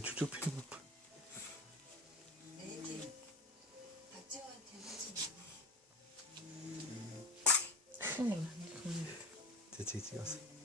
쭉쭉 피는 것 봐. 내게 박재호한테 하지 마. 대체 찍었어.